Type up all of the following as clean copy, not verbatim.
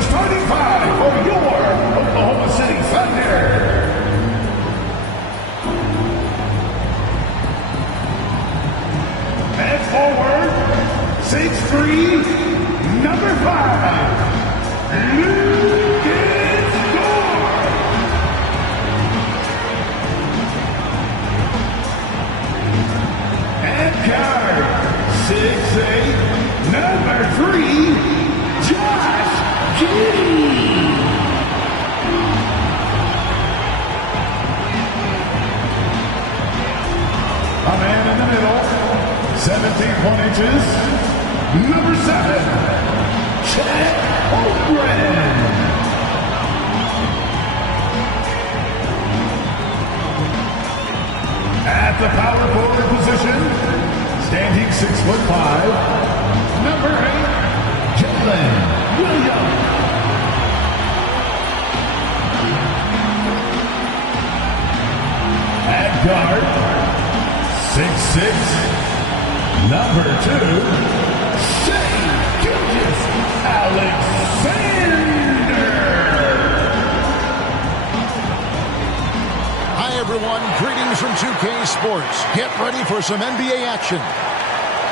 the starting five for your Oklahoma City Thunder. At forward, 6'3", number 5, Lucas Gore. At guard, 6'8", number 3, Josh Giddey. A man in the middle, 17 inches, number 7, Chet Holmgren. At the power forward position, standing 6'5", number 8, Jalen Williams. At guard, 6'6", number 2, Shai Gilgeous-Alexander. Hi, everyone. Greetings from 2K Sports. Get ready for some NBA action.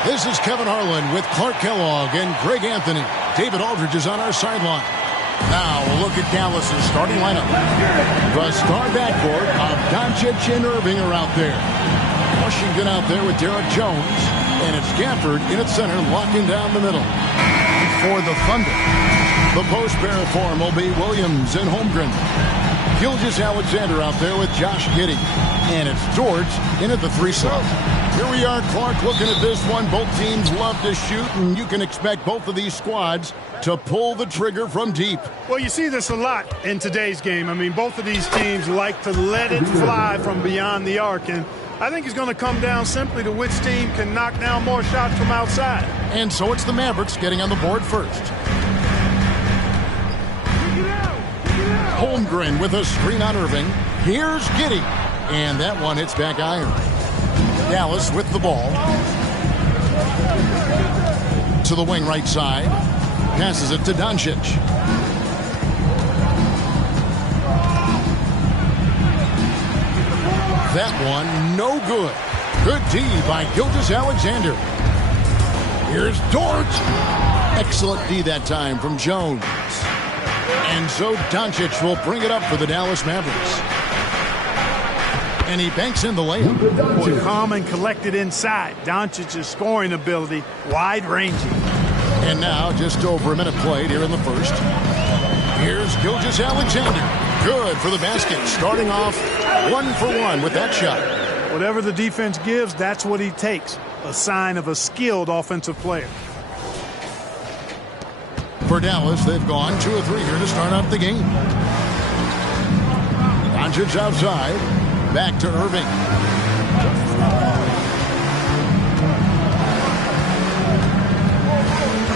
This is Kevin Harlan with Clark Kellogg and Greg Anthony. David Aldridge is on our sideline. Now we'll look at Dallas's starting lineup. The star backcourt of Doncic and Irving are out there. Washington out there with Derek Jones, and it's Gafford in at center, locking down the middle. And for the Thunder, the post pair form will be Williams and Holmgren. Gilgeous-Alexander out there with Josh Giddey, and it's George in at the 3 slot. Here we are, Clark, looking at this one. Both teams love to shoot, and you can expect both of these squads to pull the trigger from deep. Well, you see this a lot in today's game. I mean, both of these teams like to let it fly from beyond the arc, and I think it's going to come down simply to which team can knock down more shots from outside. And so it's the Mavericks getting on the board first. Holmgren with a screen on Irving. Here's Giddey. And that one hits back iron. Dallas with the ball. To the wing right side. Passes it to Doncic. That one, no good. Good D by Gilgeous-Alexander. Here's Dort. Excellent D that time from Jones. And so Doncic will bring it up for the Dallas Mavericks. And he banks in the layup. Boy, calm and collected inside. Doncic's scoring ability, wide-ranging. And now just over a minute played here in the first. Here's Gilgeous-Alexander. Good for the basket. Starting off 1 for 1 with that shot. Whatever the defense gives, that's what he takes. A sign of a skilled offensive player. For Dallas, they've gone 2 of 3 here to start out the game. Doncic outside. Back to Irving.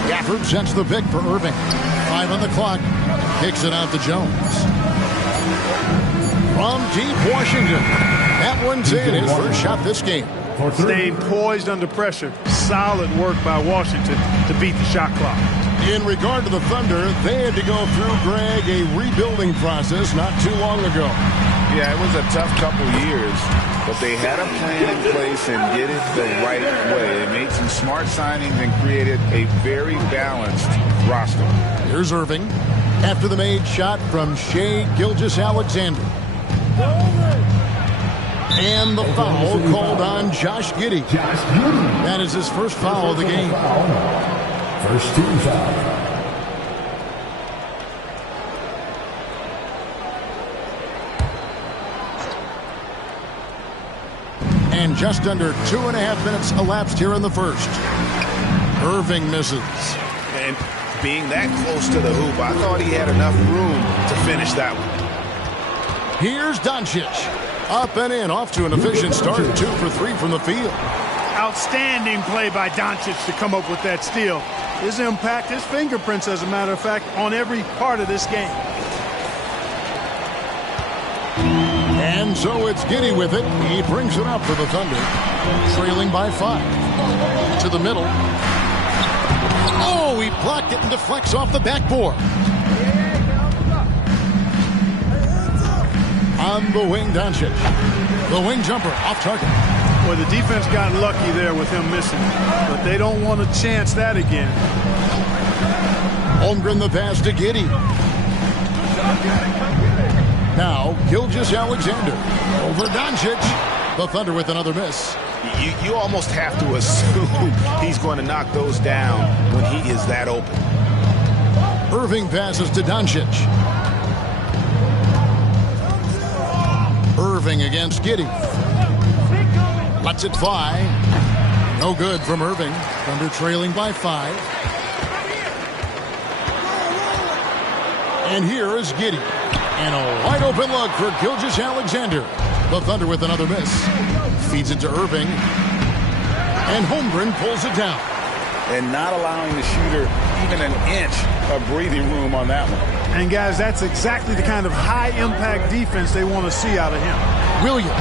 Gafford sets the pick for Irving. 5 on the clock. Kicks it out to Jones. From deep Washington. That one's in. His first shot this game. Staying poised under pressure. Solid work by Washington to beat the shot clock. In regard to the Thunder, they had to go through, Greg, a rebuilding process not too long ago. Yeah, it was a tough couple years, but they had a plan in place and did it the right way. They made some smart signings and created a very balanced roster. Here's Irving after the made shot from Shai Gilgeous-Alexander. And the foul called on Josh Giddey. That is his first foul of the game. First team foul. And just under 2.5 minutes elapsed here in the first. Irving misses. And being that close to the hoop, I thought he had enough room to finish that one. Here's Doncic. Up and in, off to an efficient start. 2 for 3 from the field. Outstanding play by Doncic to come up with that steal. His impact, his fingerprints, as a matter of fact, on every part of this game. And so it's Giddey with it. He brings it up for the Thunder. Trailing by 5. To the middle. Oh, he blocked it and deflects off the backboard. On the wing, Doncic. The wing jumper off target. Well, the defense got lucky there with him missing, but they don't want to chance that again. Holmgren the pass to Giddey. Now, Gilgeous-Alexander over Doncic. The Thunder with another miss. You almost have to assume he's going to knock those down when he is that open. Irving passes to Doncic. Irving against Giddey. Lets it fly. No good from Irving. Thunder trailing by 5. And here is Giddey. And a wide open look for Gilgeous-Alexander. The Thunder with another miss. Feeds it to Irving. And Holmgren pulls it down. And not allowing the shooter even an inch of breathing room on that one. And guys, that's exactly the kind of high-impact defense they want to see out of him. Williams.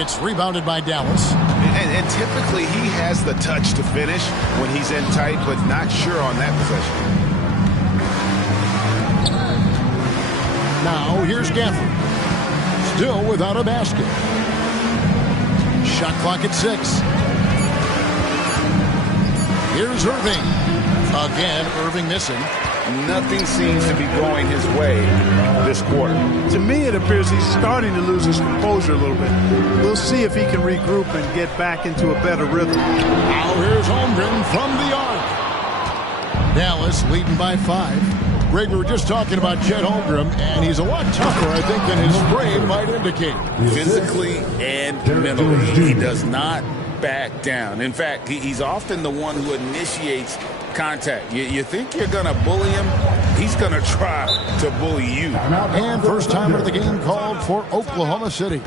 It's rebounded by Dallas. And typically he has the touch to finish when he's in tight, but not sure on that possession. Now here's Gafford. Still without a basket. Shot clock at 6. Here's Irving. Again, Irving missing. Nothing seems to be going his way this quarter. To me, it appears he's starting to lose his composure a little bit. We'll see if he can regroup and get back into a better rhythm. Now here's Holmgren from the arc. Dallas leading by 5. Greg, we were just talking about Chet Holmgren, and he's a lot tougher, I think, than his frame might indicate. Physically and mentally, he does not back down. In fact, he's often the one who initiates contact. You think you're going to bully him, he's going to try to bully you. And first timer of the game called for Oklahoma City.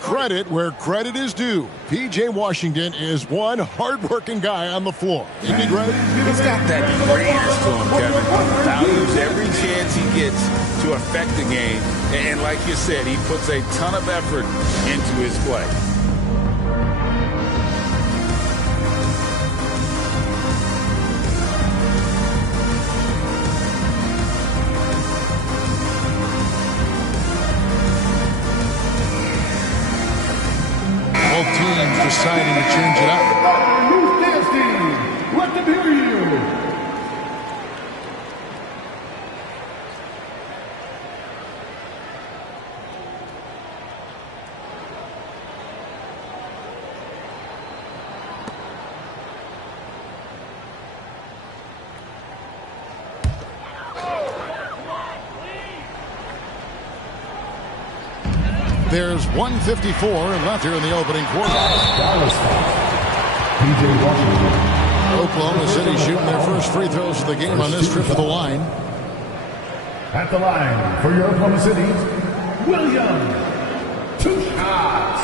Credit where credit is due. P.J. Washington is one hard-working guy on the floor. Isn't he great? He's got that grayness to him, Kevin. Values every chance he gets to affect the game. And like you said, he puts a ton of effort into his play. Both teams deciding to change it up. Who's dancing? Let them hear you. There's 1:54 left here in the opening quarter. P.J. Washington. Oklahoma City shooting their first free throws of the game on this trip to the line. At the line for your Oklahoma City, Williams. 2 shots.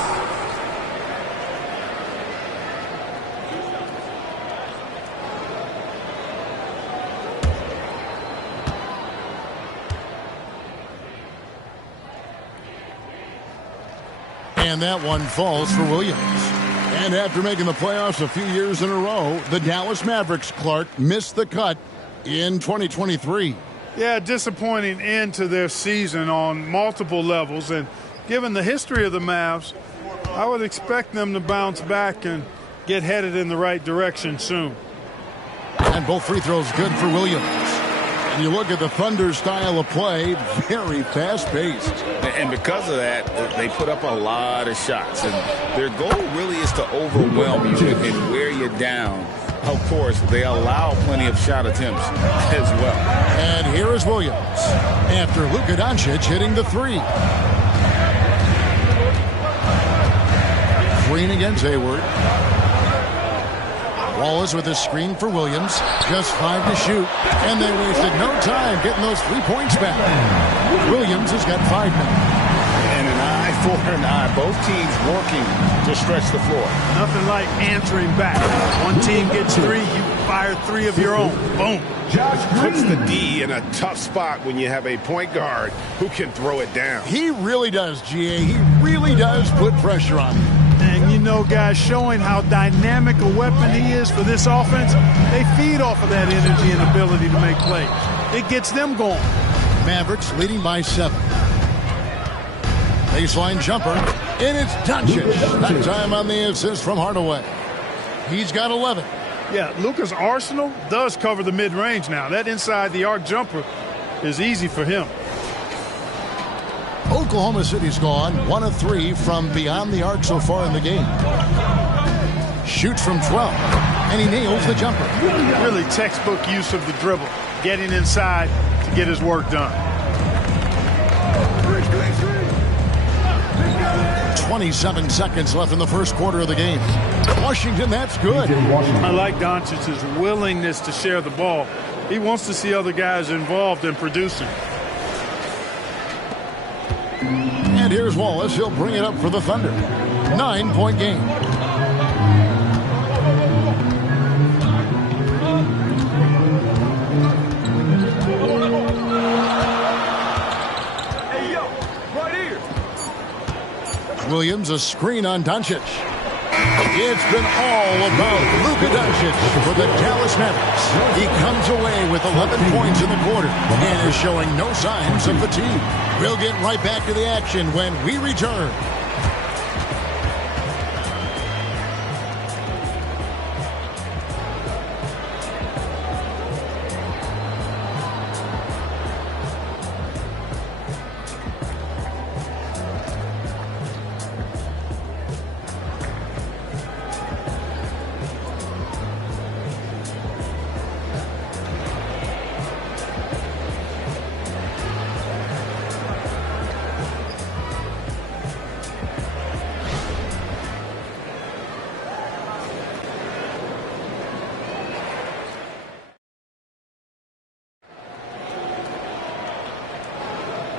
And that one falls for Williams. And after making the playoffs a few years in a row, the Dallas Mavericks, Clark, missed the cut in 2023. Yeah, disappointing end to their season on multiple levels. And given the history of the Mavs, I would expect them to bounce back and get headed in the right direction soon. And both free throws good for Williams. And you look at the Thunder style of play, very fast-paced. And because of that, they put up a lot of shots. And their goal really is to overwhelm you and wear you down. Of course, they allow plenty of shot attempts as well. And here is Williams after Luka Doncic hitting the 3. Green against Hayward. Wallace with a screen for Williams. Just 5 to shoot. And they wasted no time getting those 3 points back. Williams has got 5 now. And an eye for an eye. Both teams working to stretch the floor. Nothing like answering back. One team gets 3, you fire 3 of your own. Boom. Josh puts the D in a tough spot when you have a point guard who can throw it down. He really does, G.A. He really does put pressure on him. And you know, guys, showing how dynamic a weapon he is for this offense, they feed off of that energy and ability to make plays. it gets them going. Mavericks leading by 7. Baseline jumper, and it's Doncic. That time on the assist from Hardaway. He's got 11. Yeah, Luka's arsenal does cover the mid-range now. That inside the arc jumper is easy for him. Oklahoma City's gone 1 of 3 from beyond the arc so far in the game. Shoots from 12, and he nails the jumper. Really textbook use of the dribble, getting inside to get his work done. 27 seconds left in the first quarter of the game. Washington, that's good. I like Doncic's willingness to share the ball. He wants to see other guys involved in producing. And here's Wallace. He'll bring it up for the Thunder. 9-point game. Williams, a screen on Doncic. It's been all about Luka Doncic for the Dallas Mavericks. He comes away with 11 points in the quarter and is showing no signs of fatigue. We'll get right back to the action when we return.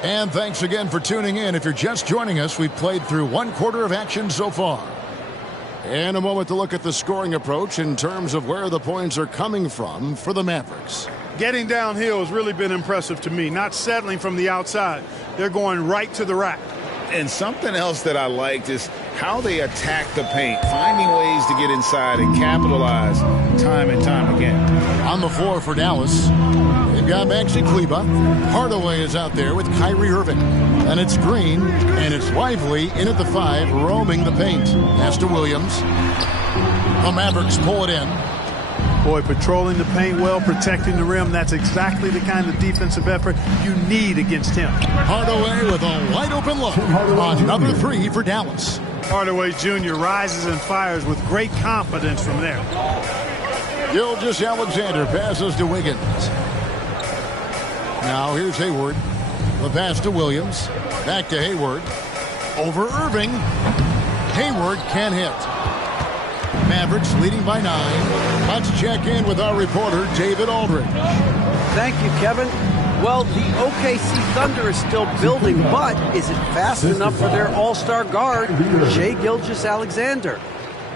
And thanks again for tuning in. If you're just joining us, we've played through 1 quarter of action so far. And a moment to look at the scoring approach in terms of where the points are coming from for the Mavericks. Getting downhill has really been impressive to me, not settling from the outside. They're going right to the rack. And something else that I liked is how they attack the paint, finding ways to get inside and capitalize time and time again. On the floor for Dallas, they've got Maxi Kleber. Hardaway is out there with Kyrie Irving. And it's Green, and it's Lively in at the 5, roaming the paint. Pass to Williams. The Mavericks pull it in. Boy, patrolling the paint well, protecting the rim. That's exactly the kind of defensive effort you need against him. Hardaway with a wide-open look. Another 3 for Dallas. Hardaway Jr. rises and fires with great confidence from there. Gilgeous-Alexander passes to Wiggins. Now here's Hayward. The pass to Williams. Back to Hayward. Over Irving. Hayward can't hit. Mavericks leading by 9. Let's check in with our reporter, David Aldridge. Thank you, Kevin. Well, the OKC Thunder is still building, but is it fast enough for their all-star guard, Shai Gilgeous-Alexander?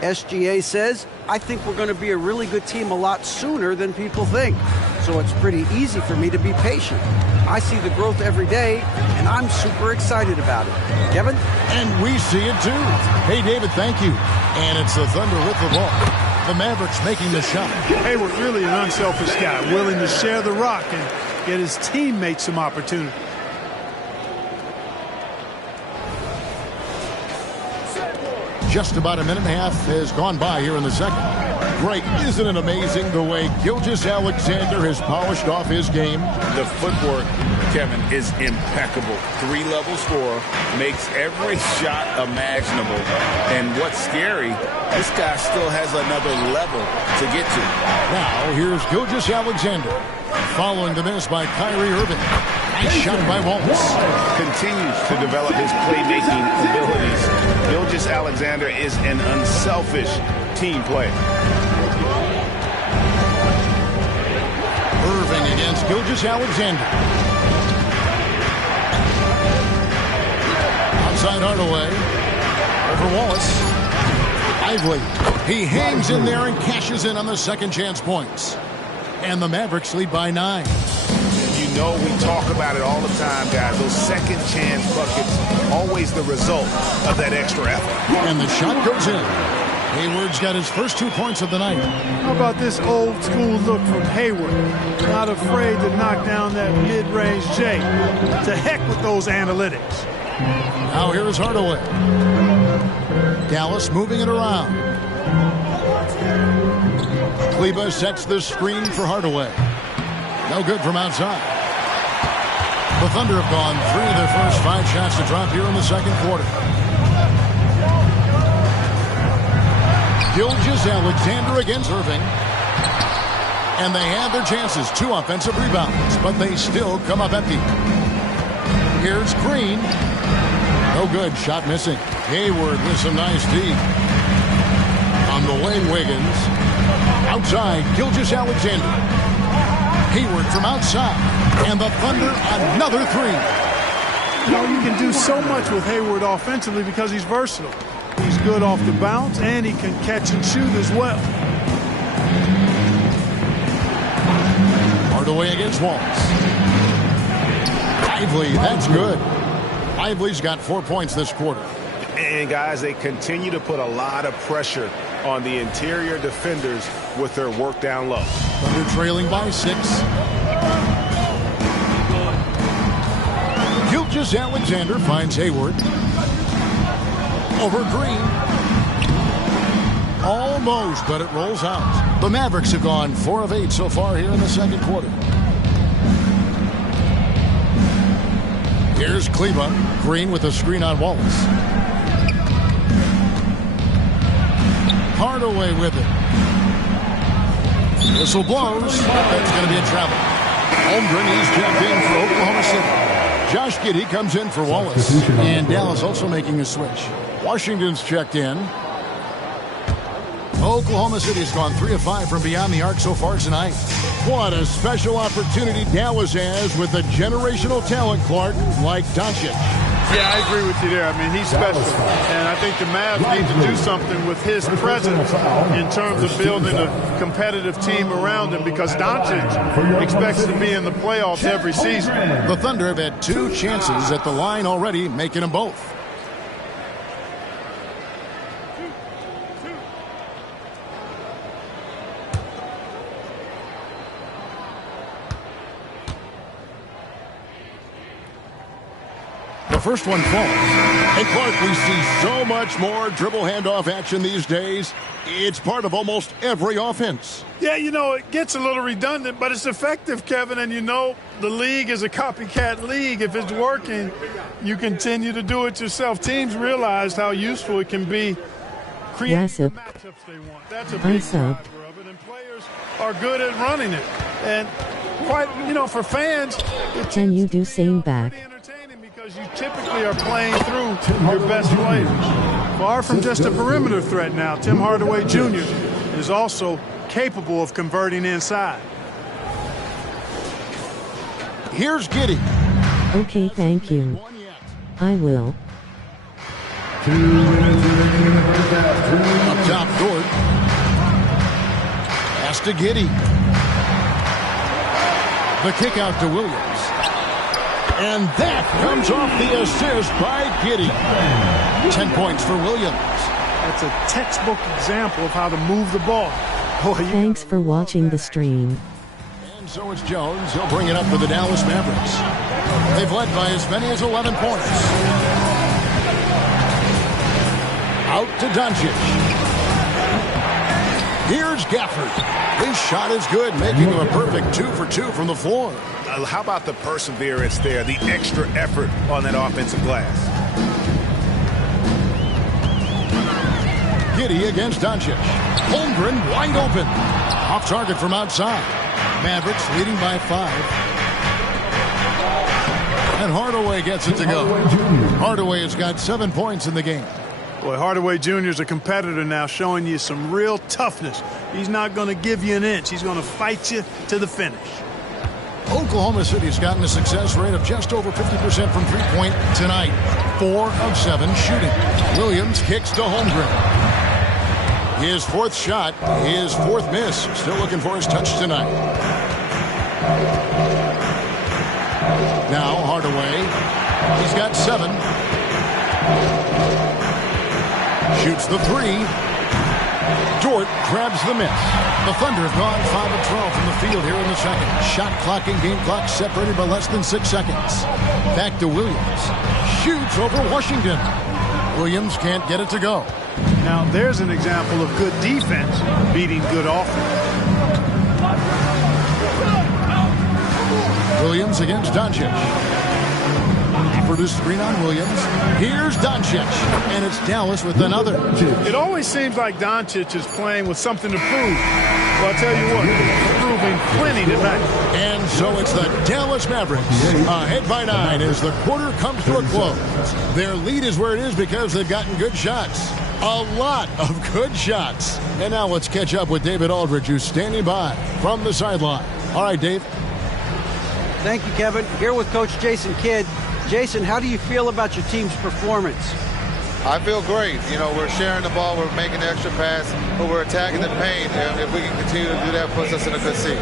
SGA says, I think we're going to be a really good team a lot sooner than people think. So it's pretty easy for me to be patient. I see the growth every day, and I'm super excited about it. Kevin? And we see it too. Hey, David, thank you. And it's the Thunder with the ball. The Mavericks making the shot. Hayward really an unselfish guy, willing to share the rock and get his teammates some opportunity. Just about a minute and a half has gone by here in the second. Greg, isn't it amazing the way Gilgeous-Alexander has polished off his game? The footwork, Kevin, is impeccable. 3-level scorer, makes every shot imaginable. And what's scary, this guy still has another level to get to. Now, here's Gilgeous-Alexander. Following the miss by Kyrie Irving. Nice shot by Wallace. Continues to develop his playmaking abilities. Gilgeous-Alexander is an unselfish team player. Irving against Gilgeous-Alexander. Outside Hardaway. Over Wallace. Lively. He hangs in there and cashes in on the second chance points. And the Mavericks lead by 9. You know we talk about it all the time, guys. Those second chance buckets, always the result of that extra effort. And the shot goes in. Hayward's got his first 2 points of the night. How about this old school look from Hayward? Not afraid to knock down that mid-range J. To heck with those analytics. Now here is Hardaway. Dallas moving it around. Kleba sets the screen for Hardaway. No good from outside. The Thunder have gone 3 of their first 5 shots to drop here in the second quarter. Gilgeous-Alexander against Irving. And they had their chances. 2 offensive rebounds, but they still come up empty. Here's Green. No good. Shot missing. Hayward with some nice D. On the wing, Wiggins. Outside, Gilgeous-Alexander. Hayward from outside. And the Thunder, another 3. You know, you can do so much with Hayward offensively because he's versatile. He's good off the bounce, and he can catch and shoot as well. Hardaway against Walls. Lively, that's good. Lively's got 4 points this quarter. And, guys, they continue to put a lot of pressure on the interior defenders with their work down low. Thunder trailing by 6. Gilgeous-Alexander finds Hayward. Over Green. Almost, but it rolls out. The Mavericks have gone 4 of 8 so far here in the second quarter. Here's Kleba. Green with a screen on Wallace. Hardaway with it. Whistle blows. That's going to be a travel. Holmgren, he's checked in for Oklahoma City. Josh Giddey comes in for Wallace. And Dallas also making a switch. Washington's checked in. Oklahoma City's gone 3 of 5 from beyond the arc so far tonight. What a special opportunity Dallas has with a generational talent, Clark, like Doncic. Yeah, I agree with you there. I mean, he's special. And I think the Mavs need to do something with his presence in terms of building a competitive team around him because Doncic expects to be in the playoffs every season. The Thunder have had 2 chances at the line already, making them both. First one falls. And Clark, we see so much more dribble handoff action these days. It's part of almost every offense. Yeah, you know, it gets a little redundant, but it's effective, Kevin. And you know, the league is a copycat league. If it's working, you continue to do it yourself. Teams realize how useful it can be. Create the matchups they want. That's a big driver of it. And players are good at running it. And quite, you know, for fans, can you do same back? Because you typically are playing through your best players. Far from just a perimeter threat now, Tim Hardaway Jr. is also capable of converting inside. Here's Giddey. Okay, thank you. I will. Up top, Dort. Pass to Giddey. The kick out to Williams. And that comes off the assist by Giddey. 10 points for Williams. That's a textbook example of how to move the ball. Thanks for watching the stream. And so it's Jones. He'll bring it up for the Dallas Mavericks. They've led by as many as 11 points. Out to Doncic. Here's Gafford. His shot is good, making him a perfect 2 for 2 from the floor. How about the perseverance there, the extra effort on that offensive glass? Giddey against Doncic. Holmgren wide open. Off target from outside. Mavericks leading by 5. And Hardaway gets it to go. Hardaway has got 7 points in the game. Boy, Hardaway Jr. is a competitor now, showing you some real toughness. He's not going to give you an inch. He's going to fight you to the finish. Oklahoma City's gotten a success rate of just over 50% from three-point tonight. 4 of 7 shooting. Williams kicks to Holmgren. His 4th shot, his 4th miss. Still looking for his touch tonight. Now Hardaway. He's got 7. Shoots the 3. Dort grabs the miss. The Thunder have gone 5 of 12 from the field here in the second. Shot clock and game clock separated by less than 6 seconds. Back to Williams. Shoots over Washington. Williams can't get it to go. Now, there's an example of good defense beating good offense. Williams against Doncic. For the screen on Williams. Here's Doncic. And it's Dallas with another. It always seems like Doncic is playing with something to prove. Well, I'll tell you what, he's proving plenty tonight. And so it's the Dallas Mavericks ahead by 9 as the quarter comes to a close. Their lead is where it is because they've gotten good shots. A lot of good shots. And now let's catch up with David Aldridge, who's standing by from the sideline. All right, Dave. Thank you, Kevin. Here with Coach Jason Kidd. Jason, how do you feel about your team's performance? I feel great. You know, we're sharing the ball, we're making the extra pass, but we're attacking the paint. And if we can continue to do that, puts us in a good seat.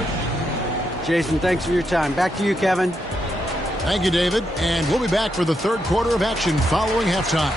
Jason, thanks for your time. Back to you, Kevin. Thank you, David. And we'll be back for the third quarter of action following halftime.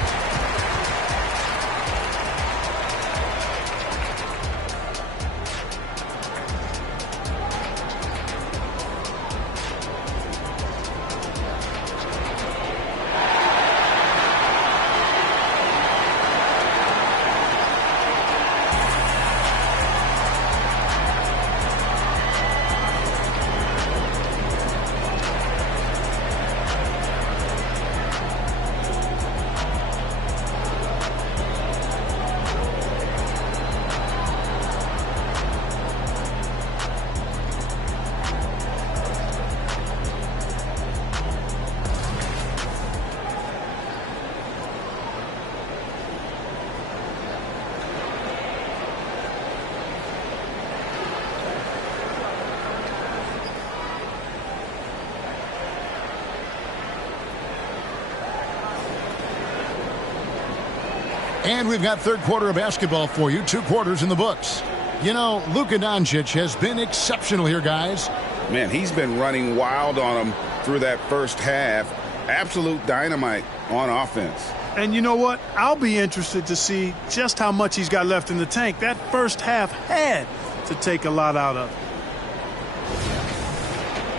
And we've got third quarter of basketball for you. 2 quarters in the books. You know, Luka Doncic has been exceptional here, guys. Man, he's been running wild on him through that first half. Absolute dynamite on offense. And you know what? I'll be interested to see just how much he's got left in the tank. That first half had to take a lot out of it.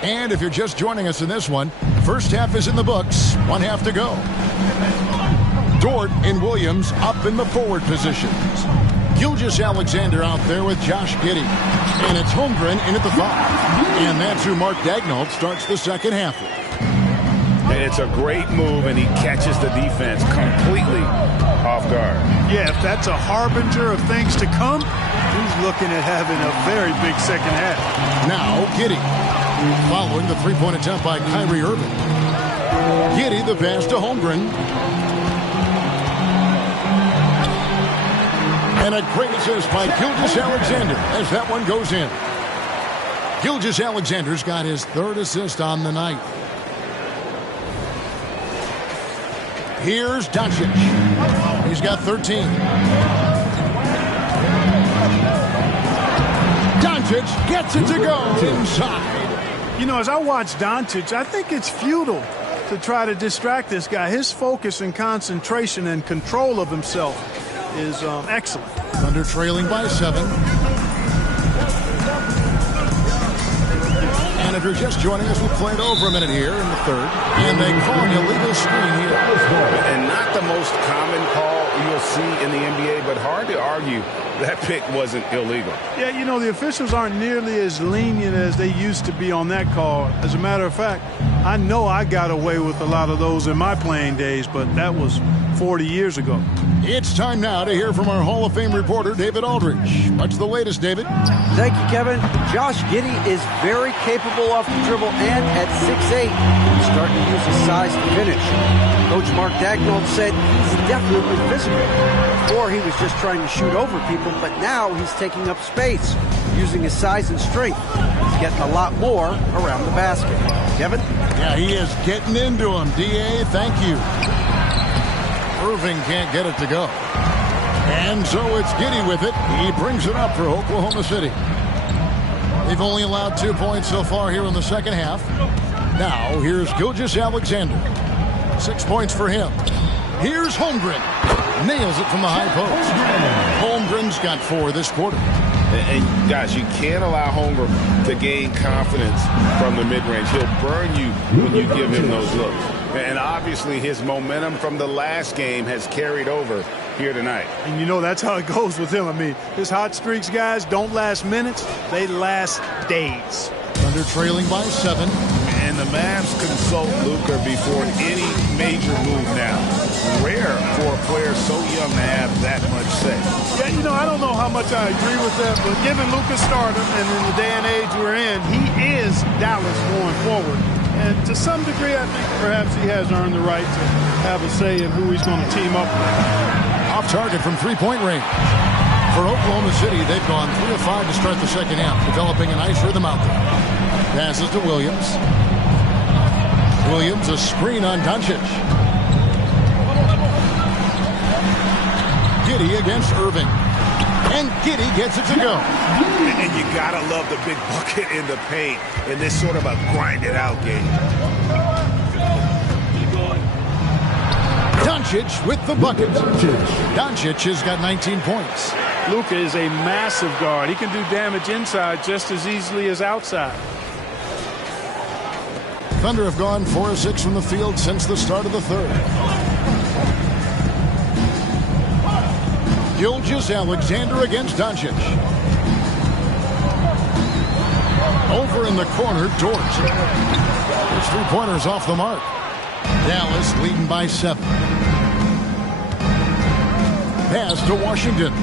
And if you're just joining us in this one, first half is in the books. 1 half to go. Dort and Williams up in the forward positions. Gilgeous-Alexander out there with Josh Giddey. And it's Holmgren in at the 5. And that's who Mark Daigneault starts the second half with. And it's a great move, and he catches the defense completely off guard. Yeah, if that's a harbinger of things to come, he's looking at having a very big second half. Now Giddey, following the three-point attempt by Kyrie Irving. Giddey the pass to Holmgren. And a great assist by Gilgeous-Alexander as that one goes in. Gilgeous-Alexander's got his 3rd assist on the night. Here's Doncic. He's got 13. Doncic gets it to go inside. You know, as I watch Doncic, I think it's futile to try to distract this guy. His focus and concentration and control of himself is excellent. Thunder trailing by 7. And if you're just joining us, we'll play it over a minute here in the third. And they call an illegal screen here. And not the most common call you'll see in the NBA, but hard to argue that pick wasn't illegal. Yeah, you know, the officials aren't nearly as lenient as they used to be on that call. As a matter of fact, I know I got away with a lot of those in my playing days, but that was 40 years ago. It's time now to hear from our Hall of Fame reporter, David Aldridge. What's the latest, David? Thank you, Kevin. Josh Giddey is very capable off the dribble, and at 6'8", he's starting to use his size to finish. Coach Mark Daigneault said he's definitely physical. Before, he was just trying to shoot over people, but now he's taking up space, using his size and strength. He's getting a lot more around the basket. Kevin? Yeah, he is getting into him. D.A., thank you. Irving can't get it to go. And so it's Giddey with it. He brings it up for Oklahoma City. They've only allowed 2 points so far here in the second half. Now, here's Gilgeous-Alexander. 6 points for him. Here's Holmgren. Nails it from the high post. Holmgren's got 4 this quarter. And guys, you can't allow Holmgren to gain confidence from the mid-range. He'll burn you when you give him those looks. And obviously his momentum from the last game has carried over here tonight. And you know that's how it goes with him. I mean, his hot streaks, guys, don't last minutes. They last days. Thunder trailing by 7. And the Mavs consult Luka before any major move now. Rare for a player so young to have that much say. Yeah, you know, I don't know how much I agree with that, but given Luka's stardom and in the day and age we're in, he is Dallas going forward. And to some degree, I think perhaps he has earned the right to have a say in who he's going to team up with. Off target from three-point range. For Oklahoma City, they've gone 3 of 5 to start the second half, developing a nice rhythm out there. Passes to Williams. Williams, a screen on Doncic. Giddey against Irving. And Giddey gets it to go. And you gotta love the big bucket in the paint in this sort of a grind-it-out game. Doncic with the bucket. Doncic has got 19 points. Luka is a massive guard. He can do damage inside just as easily as outside. Thunder have gone 4 of 6 from the field since the start of the third. Gilgeous-Alexander against Doncic. Over in the corner, Dort. His three-pointers off the mark. Dallas leading by 7. Pass to Washington.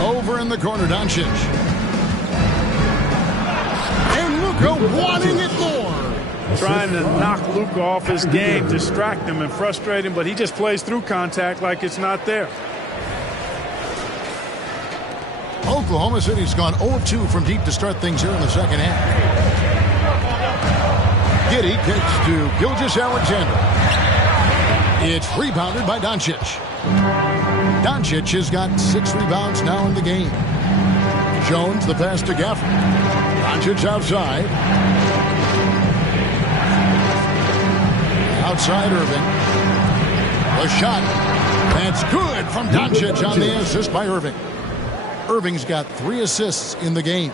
Over in the corner, Doncic. And Luka wanting it more. Trying to knock Luka off his game, distract him and frustrate him, but he just plays through contact like it's not there. Oklahoma City's gone 0-2 from deep to start things here in the second half. Giddey kicks to Gilgeous-Alexander. It's rebounded by Doncic. Doncic has got 6 rebounds now in the game. Jones, the pass to Gafford. Doncic outside. Outside Irving. The shot. That's good from Doncic on the assist by Irving. Irving's got 3 assists in the game.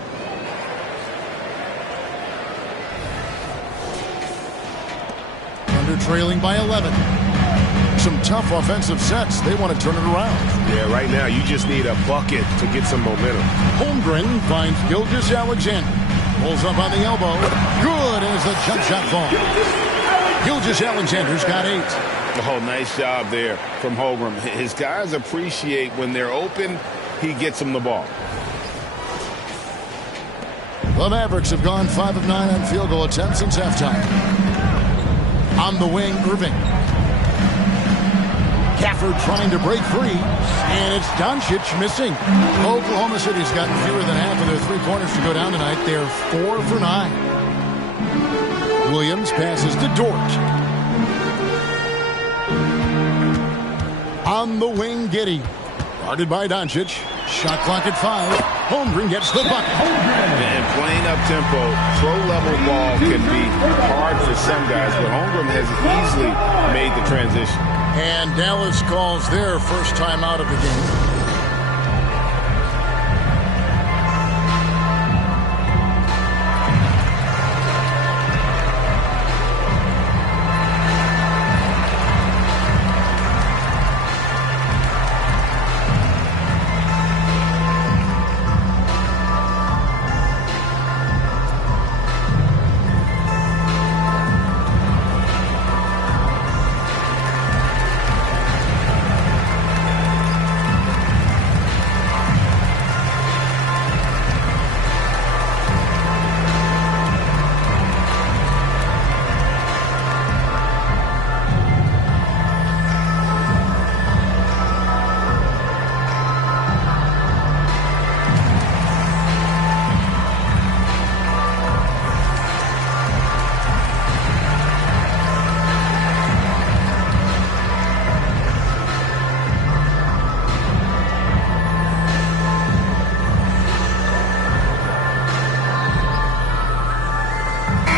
Thunder trailing by 11. Some tough offensive sets. They want to turn it around. Yeah, right now you just need a bucket to get some momentum. Holmgren finds Gilgeous-Alexander. Pulls up on the elbow. Good as the jump shot falls. Gilgeous-Alexander's got 8. Oh, nice job there from Holmgren. His guys appreciate when they're open, he gets them the ball. The Mavericks have gone 5 of 9 on field goal attempts since halftime. On the wing, Irving. Gafford trying to break free, and it's Doncic missing. Oklahoma City's gotten fewer than half of their three-pointers to go down tonight. They're 4 for 9. Williams passes to Dort. On the wing, Giddey. Guarded by Doncic. Shot clock at 5. Holmgren gets the bucket. And playing up tempo, pro-level ball can be hard for some guys, but Holmgren has easily made the transition. And Dallas calls their first time out of the game.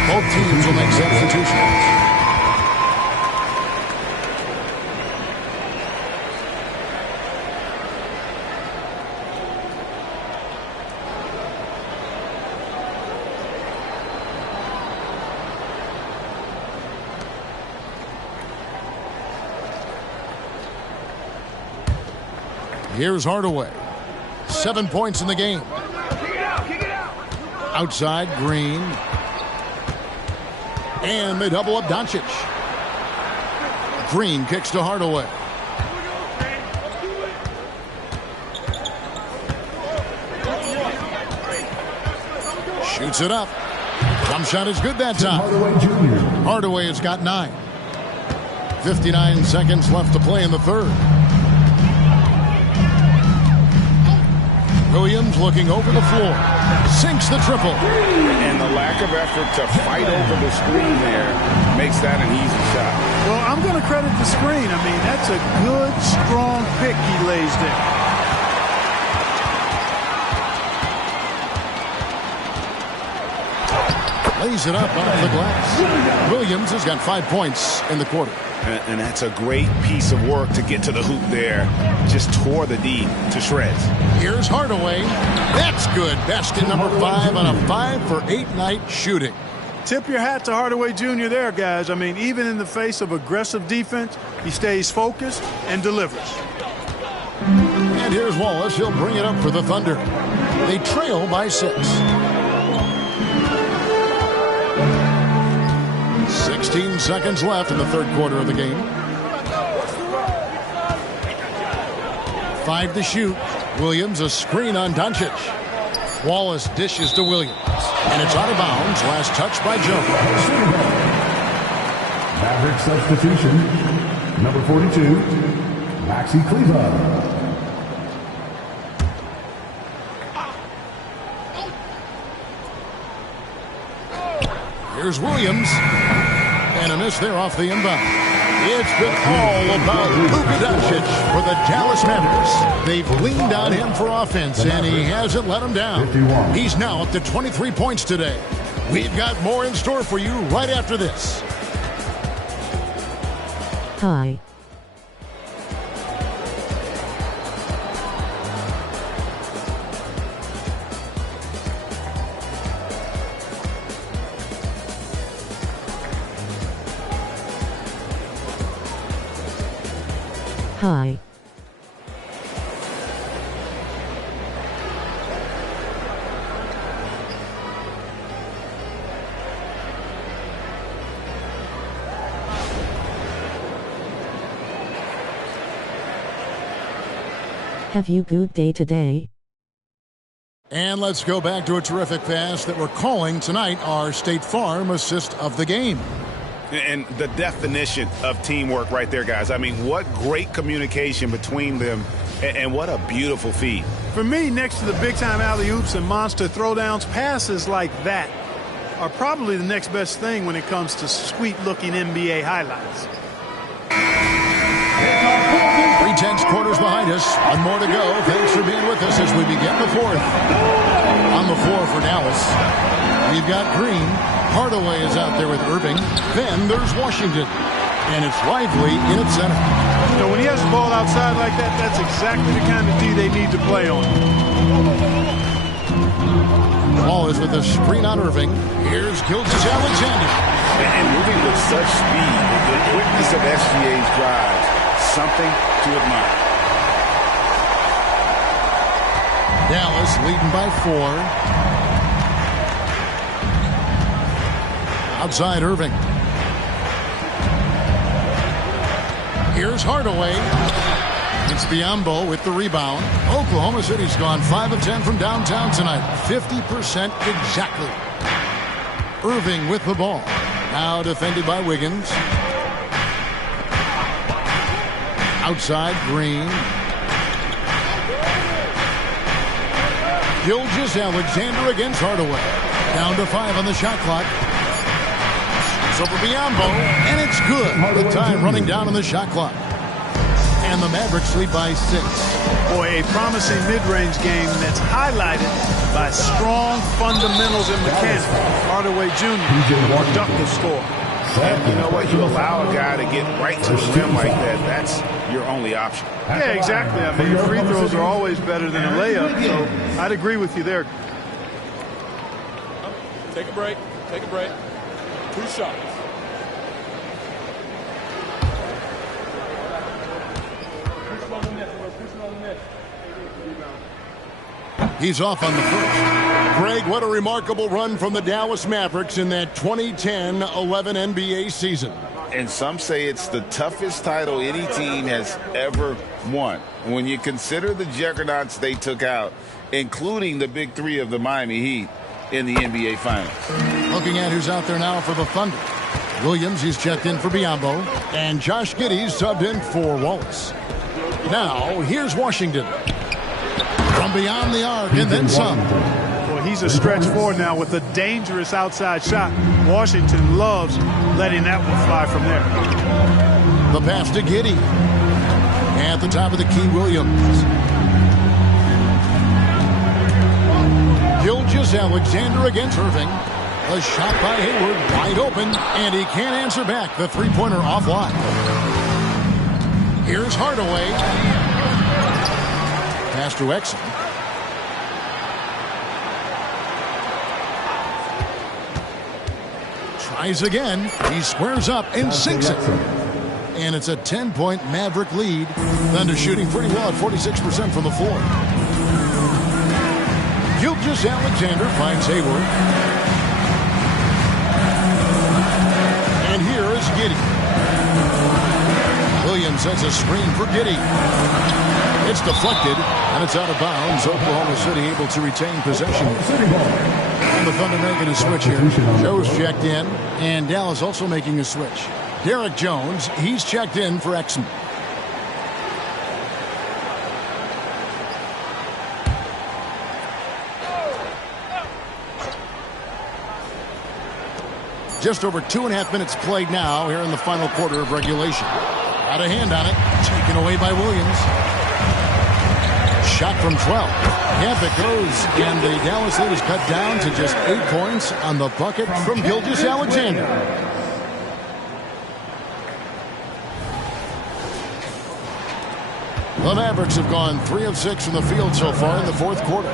Both teams will make substitutions. Here's Hardaway. 7 points in the game. Outside, Green. And they double up Doncic. Green kicks to Hardaway. Shoots it up. Jump shot is good that time. Hardaway has got 9. 59 seconds left to play in the third. Williams looking over the floor. Sinks the triple. And the lack of effort to fight over the screen there makes that an easy shot. Well, I'm going to credit the screen. I mean, that's a good, strong pick he lays there. Lays it up off the glass. Williams has got 5 points in the quarter. And that's a great piece of work to get to the hoop there. Just tore the D to shreds. Here's Hardaway. That's good. Basket number 5 on a 5-for-8 night shooting. Tip your hat to Hardaway Jr. there, guys. I mean, even in the face of aggressive defense, he stays focused and delivers. And here's Wallace. He'll bring it up for the Thunder. They trail by 6. 16 seconds left in the third quarter of the game. 5 to shoot. Williams a screen on Doncic. Wallace dishes to Williams. And it's out of bounds. Last touch by Jones. Maverick substitution. Number 42, Maxi Kleber. Here's Williams. And a miss there off the inbound. It's been all about Luka Doncic for the Dallas Mavericks. They've leaned on him for offense, and he hasn't let them down. 51. He's now up to 23 points today. We've got more in store for you right after this. Hi. Hi. Have you good day today? And let's go back to a terrific pass that we're calling tonight our State Farm assist of the game. And the definition of teamwork right there, guys. I mean, what great communication between them, and what a beautiful feed. For me, next to the big-time alley-oops and monster throwdowns, passes like that are probably the next best thing when it comes to sweet-looking NBA highlights. 3/10 quarters behind us. One more to go. Thanks for being with us as we begin the fourth. On the floor for Dallas, we've got Green. Hardaway is out there with Irving. Then there's Washington. And it's Lively in its center. You know, when he has the ball outside like that, that's exactly the kind of D they need to play on. Ball is with a screen on Irving. Here's Gilgeous-Alexander. And moving with such speed, the quickness of SGA's drives, something to admire. Dallas leading by 4. Outside Irving. Here's Hardaway. It's Biyombo with the rebound. Oklahoma City's gone 5 of 10 from downtown tonight. 50% exactly. Irving with the ball. Now defended by Wiggins. Outside Green. Gilgeous-Alexander against Hardaway. Down to 5 on the shot clock. Over Biyombo, and it's good. The time running down on the shot clock. And the Mavericks lead by 6. Boy, a promising mid-range game that's highlighted by strong fundamentals and mechanics. Hardaway Jr., productive score. And you know what? You allow a guy to get right to the rim like that. That's your only option. Yeah, exactly. I mean, free throws are always better than a layup, so I'd agree with you there. Take a break. Take a break. 2 shots. He's off on the first. Greg, what a remarkable run from the Dallas Mavericks in that 2010-11 NBA season. And some say it's the toughest title any team has ever won. When you consider the juggernauts they took out, including the big three of the Miami Heat in the NBA Finals. Looking at who's out there now for the Thunder. Williams, he's checked in for Biyombo. And Josh Giddey's subbed in for Wallace. Now, here's Washington. From beyond the arc and then some. Well, he's a stretch forward now with a dangerous outside shot. Washington loves letting that one fly from there. The pass to Giddey. At the top of the key, Williams. Gilgeous-Alexander against Irving. A shot by Hayward, wide open, and he can't answer back. The three-pointer offline. Here's Hardaway. Pass to Exum. Tries again. He squares up and sinks it. And it's a 10-point Maverick lead. Thunder shooting pretty well at 46% from the floor. Gilgeous-Alexander finds Hayward. And here is Giddey. Williams sets a screen for Giddey. It's deflected, and it's out of bounds. Oklahoma City able to retain possession. And the Thunder making a switch here. Joe's checked in, and Dallas also making a switch. Derek Jones, he's checked in for Exum. Just over 2.5 minutes played now here in the final quarter of regulation. Got a hand on it. Taken away by Williams. Shot from 12. Yep, it goes. And the Dallas lead is cut down to just 8 points on the bucket from Gilgeous-Alexander. The Mavericks have gone 3 of 6 from the field so far in the fourth quarter.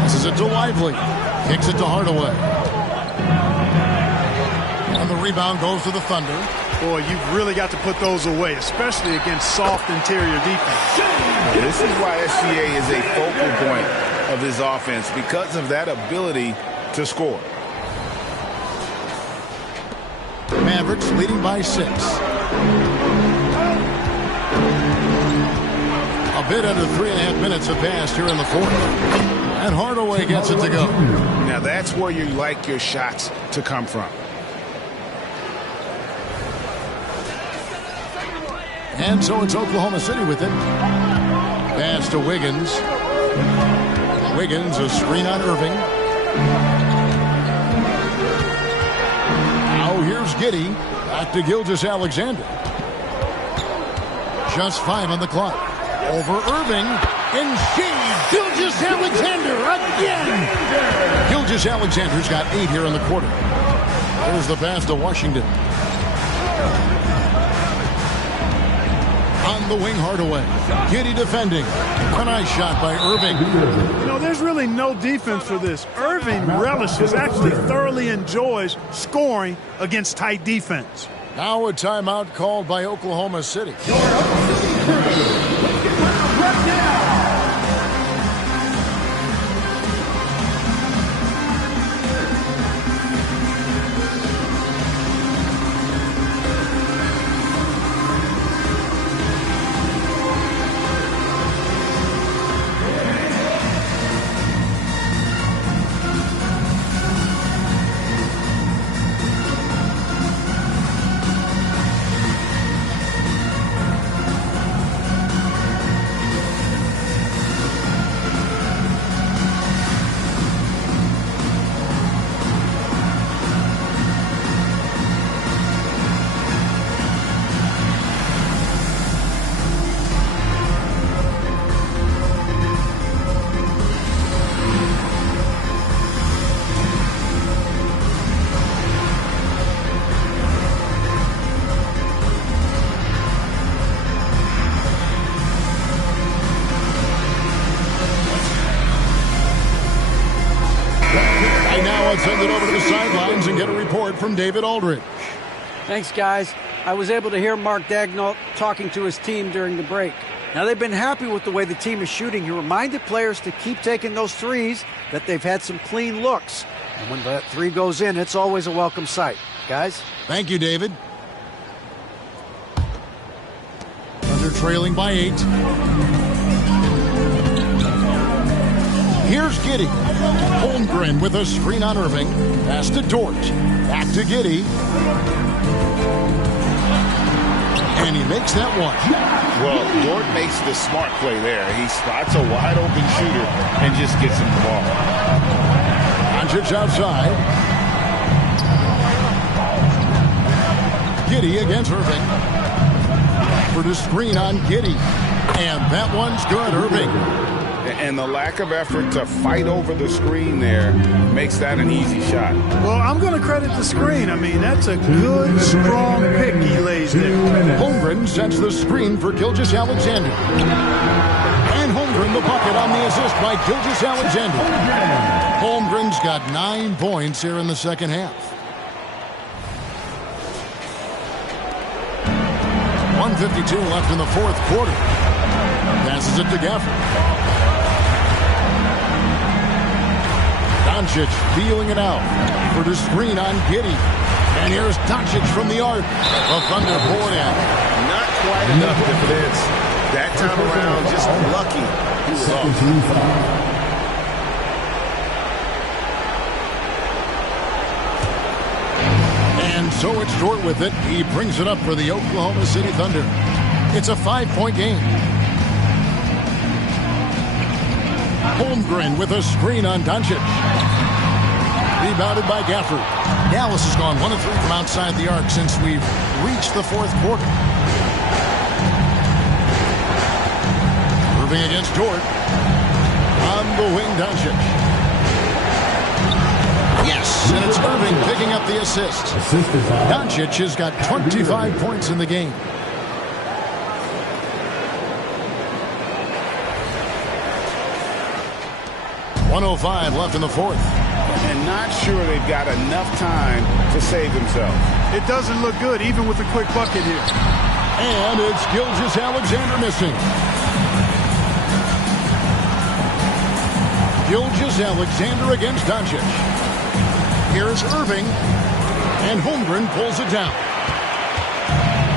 Passes it to Lively. Kicks it to Hardaway. And the rebound goes to the Thunder. Boy, you've really got to put those away, especially against soft interior defense. This is why SGA is a focal point of this offense, because of that ability to score. Mavericks leading by 6. A bit under 3.5 minutes have passed here in the fourth. And Hardaway gets it to go. Now that's where you like your shots to come from. And so it's Oklahoma City with it. Pass to Wiggins. Wiggins, a screen on Irving. Now here's Giddey. Back to Gilgeous-Alexander. Just 5 on the clock. Over Irving. And Gilgeous-Alexander again. Gilgeous-Alexander's got 8 here in the quarter. There's the pass to Washington. On the wing, Hardaway. Giddey defending. A nice shot by Irving. You know, there's really no defense for this. Irving relishes, actually thoroughly enjoys scoring against tight defense. Now a timeout called by Oklahoma City. Send it over to the sidelines and get a report from David Aldridge. Thanks, guys. I was able to hear Mark Daigneault talking to his team during the break. Now, they've been happy with the way the team is shooting. He reminded players to keep taking those threes, that they've had some clean looks. And when that three goes in, it's always a welcome sight. Guys? Thank you, David. Thunder trailing by 8. Here's Giddey. Holmgren with a screen on Irving. Pass to Dort. Back to Giddey. And he makes that one. Well, Dort makes the smart play there. He spots a wide open shooter and just gets him the ball. Doncic outside. Giddey against Irving. For the screen on Giddey. And that one's good, Irving. And the lack of effort to fight over the screen there makes that an easy shot. Well, I'm going to credit the screen. I mean, that's a good, strong pick he lays there. Holmgren sets the screen for Gilgeous-Alexander. And Holmgren the bucket on the assist by Gilgeous-Alexander. Holmgren's got 9 points here in the second half. 1:52 left in the fourth quarter. Passes it to Gafford. Doncic feeling it out for the screen on Giddey. And here's Doncic from the arc. The Thunder poured in. Not quite enough defense. That time around, just lucky. He was off. And so it's Dort with it. He brings it up for the Oklahoma City Thunder. It's a 5-point game. Holmgren with a screen on Doncic. Rebounded by Gafford. Dallas has gone 1 of 3 from outside the arc since we've reached the fourth quarter. Irving against Dort. On the wing, Doncic. Yes, and it's Irving picking up the assist. Doncic has got 25 points in the game. .105 left in the fourth. And not sure they've got enough time to save themselves. It doesn't look good, even with a quick bucket here. And it's Gilgeous-Alexander missing. Gilgeous-Alexander against Doncic. Here's Irving. And Holmgren pulls it down.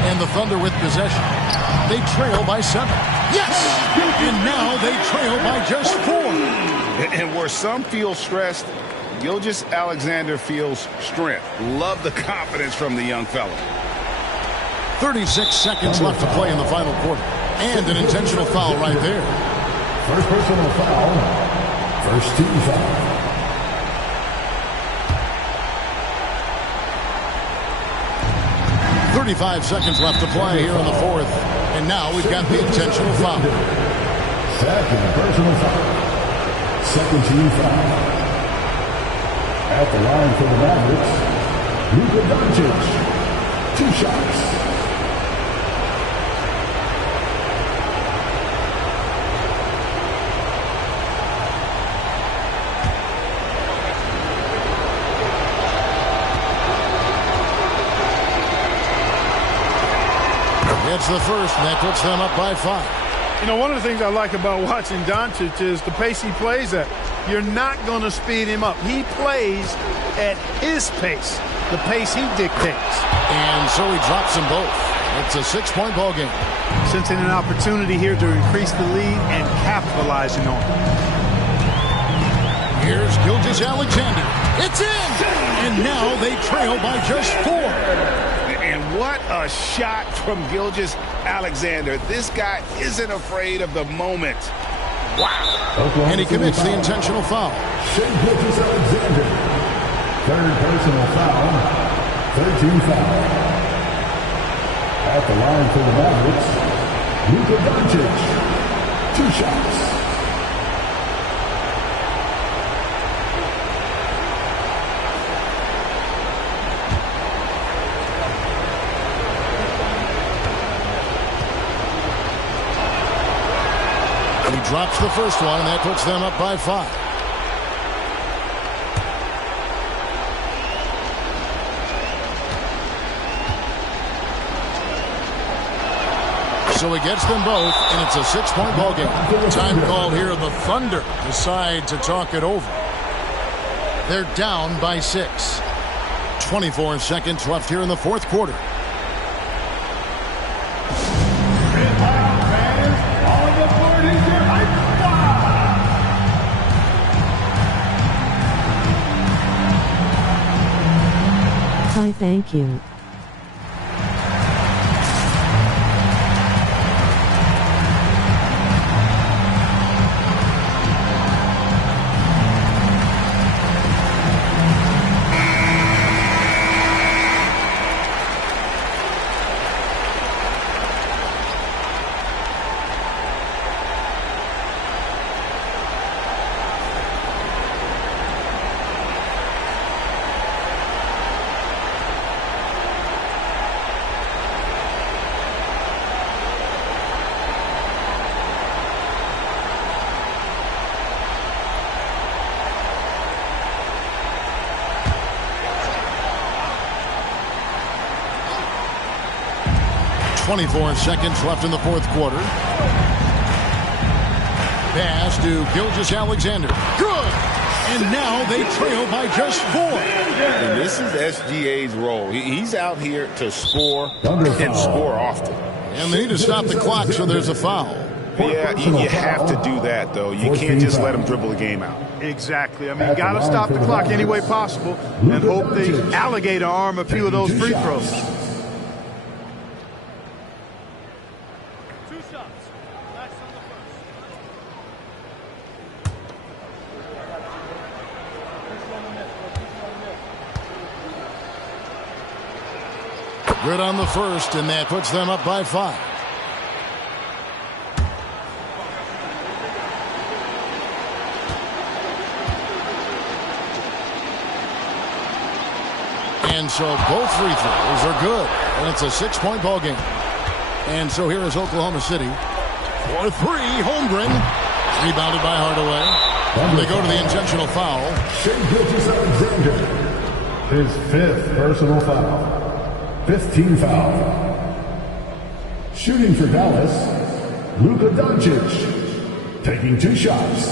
And the Thunder with possession. They trail by 7. Yes! And now they trail by just 4. And where some feel stressed, Gilgeous-Alexander feels strength. Love the confidence from the young fella. 36 seconds left to play in the final quarter. And an intentional foul right there. First personal foul. First team foul. .35 seconds left to play here in the fourth. And now we've got the intentional foul. Second personal foul. Second team foul. At the line for the Mavericks, Luka Doncic. 2 shots. It's the first, and that puts them up by 5. You know, one of the things I like about watching Doncic is the pace he plays at. You're not going to speed him up. He plays at his pace, the pace he dictates. And so he drops them both. It's a 6-point ball game. Sensing an opportunity here to increase the lead and capitalizing on it. Here's Gilgeous-Alexander. It's in! And now they trail by just 4. And what a shot from Gilgeous-Alexander. This guy isn't afraid of the moment. Wow. And he commits the intentional foul. Gilgeous-Alexander. Third personal foul. 13 foul. At the line for the Mavericks, Luka Doncic. 2 shots. Drops the first one, and that puts them up by 5. so he gets them both, and it's a 6-point ball game. Time called here. The Thunder decide to talk it over. They're down by 6. 24 seconds left here in the fourth quarter. Hi, thank you. .24 seconds left in the fourth quarter. Pass to Gilgeous-Alexander. Good! And now they trail by just 4. And this is SGA's role. He's out here to score and score often. And they need to stop the clock, so there's a foul. Yeah, you have to do that, though. You can't just let him dribble the game out. Exactly. I mean, you got to stop the clock any way possible and hope the alligator arm a few of those free throws. Good on the first, and that puts them up by 5. And so both free throws are good, and it's a 6-point ball game. And so here is Oklahoma City for 3. Holmgren rebounded by Hardaway. And they go to the intentional foul. Gilgeous-Alexander, his 5th personal foul. 15 foul. Shooting for Dallas, Luka Doncic, taking 2 shots.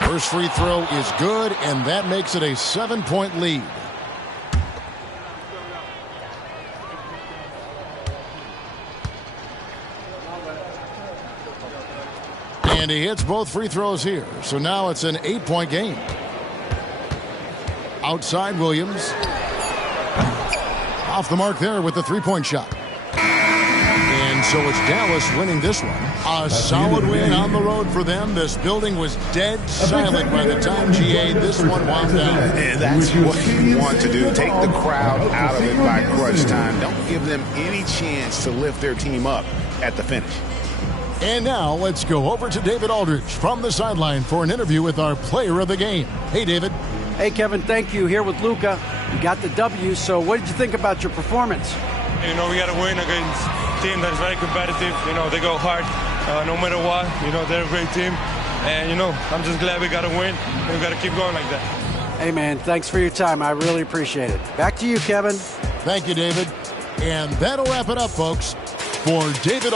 First free throw is good, and that makes it a 7-point lead. And he hits both free throws here. So now it's an 8-point game. Outside Williams. Off the mark there with the 3-point shot. And so it's Dallas winning this one. A solid win on the road for them. This building was dead silent by the time GA this one wound down. And that's what you want to do. Take the crowd out of it by crunch time. Don't give them any chance to lift their team up at the finish. And now let's go over to David Aldridge from the sideline for an interview with our player of the game. Hey, David. Hey, Kevin, thank you. Here with Luka. You got the W, so what did you think about your performance? You know, we got to win against a team that's very competitive. You know, they go hard no matter what. You know, they're a great team. And, you know, I'm just glad we got to win, and we got to keep going like that. Hey, man, thanks for your time. I really appreciate it. Back to you, Kevin. Thank you, David. And that'll wrap it up, folks. For David